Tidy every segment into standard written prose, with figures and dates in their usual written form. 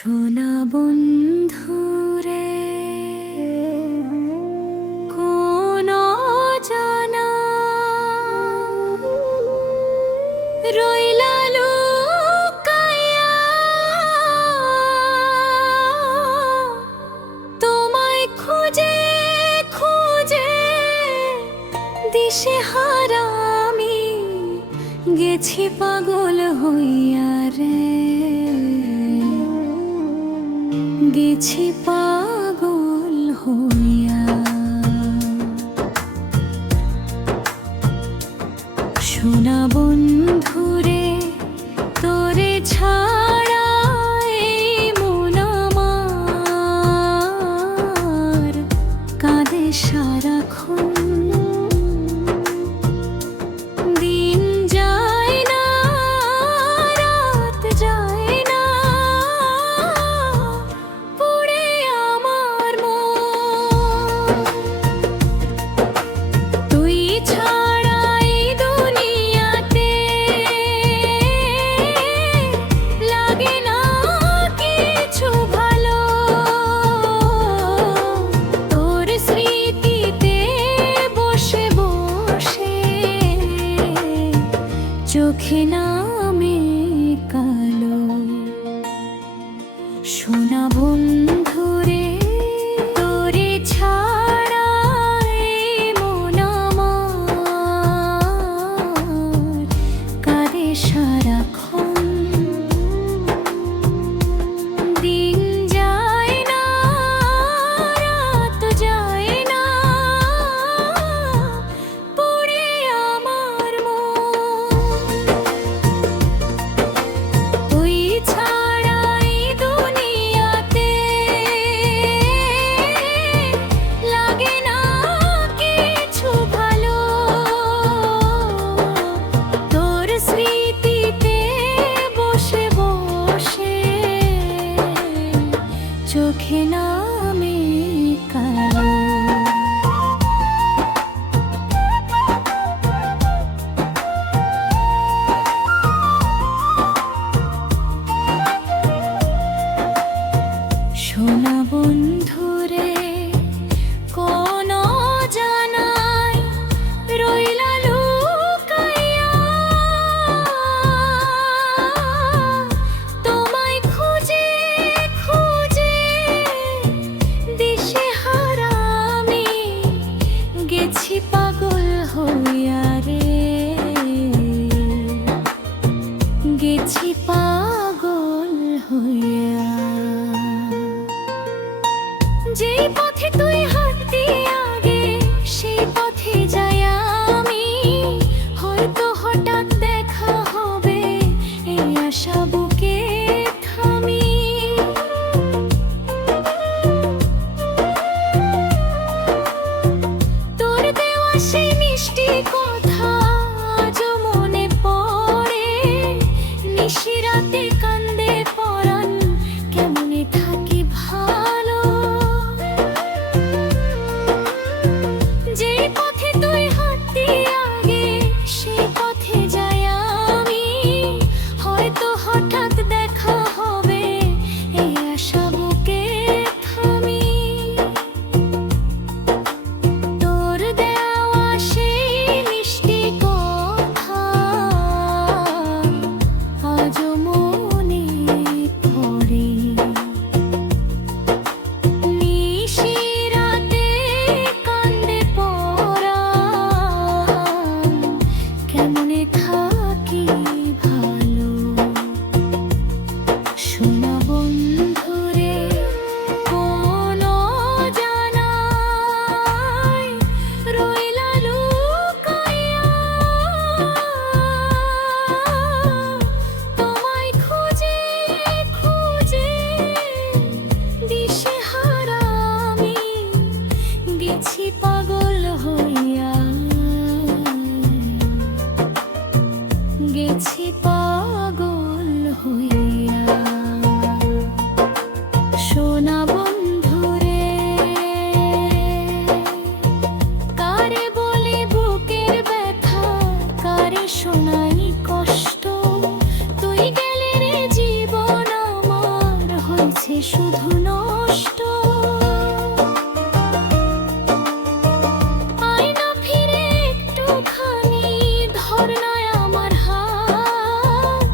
সোনা বন্ধুরে কোন জানা রইলা লুকাইয়া তোমায় খুঁজে খুঁজে দিশেহারা আমি গেছি পাগল হইয়া রে, গেছি পাগল হইয়া। সোনা বন্ধুরে তোরে ছাড়া এই মন আমার কাঁদে সারাক্ষণ। দিন যায় না রাত যায় না পুড়ে আমার মন। তুই ছাড়া এই দুনিয়াতে লাগে না কিছু ভালো। তোর স্মৃতিতে বসে বসে চোখে নামে কালো। সোনা বন্ধুরে তোরে ছাড়া এই মন আমার কাঁদে সারাক্ষণ। দিন যায় না রাত যায় না পুড়ে আমার মন। তুই ছাড়া এই দুনিয়াতে লাগে না কিছু ভালো। তোর স্মৃতিতে বসে বসে চোখে নামে কালো। সোনা বন্ধুরে কোন জানাই রইলা লুকাইয়া তোমায় খুঁজে খুঁজে দিশেহারা আমি গেছি পাগল হইয়া রে, গেছি পাগল হইয়া। যেই পথে তুই হাঁটতি আগে সেই পথে যাই আমি। হয়তো হঠাৎ দেখা হবে এই আশা বুকে থামি। তোর দেওয়া সেই মিষ্টি কথা আজও মনে পড়ে। নিশিরাতে কান্দে পরাণ কেমনে থাকি ভালো। হয়েছে শুধু নষ্ট। আয়না ফিরে একটুখানি, ধর না আমার হাত,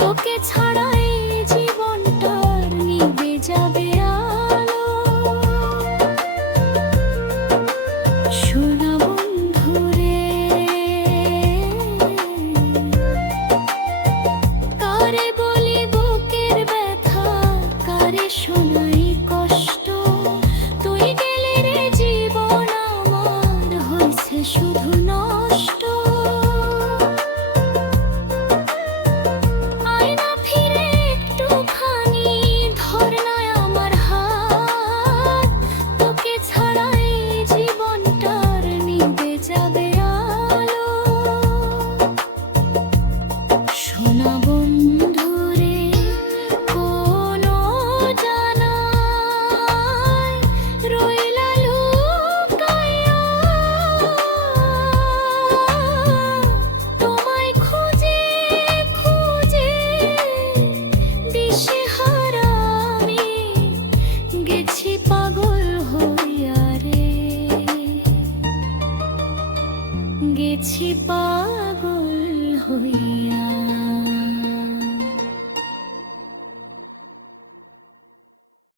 তোকে ছাড়া এই জীবনটার নিভে যাবে আলো। শোনা বন্ধু রে, কারে বলি বুকের ব্যথা, কারে শোনাই কষ্ট। তুই গেলে রে জীবন আমার হয়েছে শুধু নষ্ট। আয়না ফিরে একটুখানি, ধর না আমার হাত, তোকে ছাড়া এই জীবনটার নিভে যাবে আলো। শোনা বন্ধু রে, কোনো জানায় রইলা লুকাইয়া, তোমায় খুঁজে খুঁজে দিশেহারা আমি গেছি পাগল হইয়া রে, গেছি পাগল হইয়া।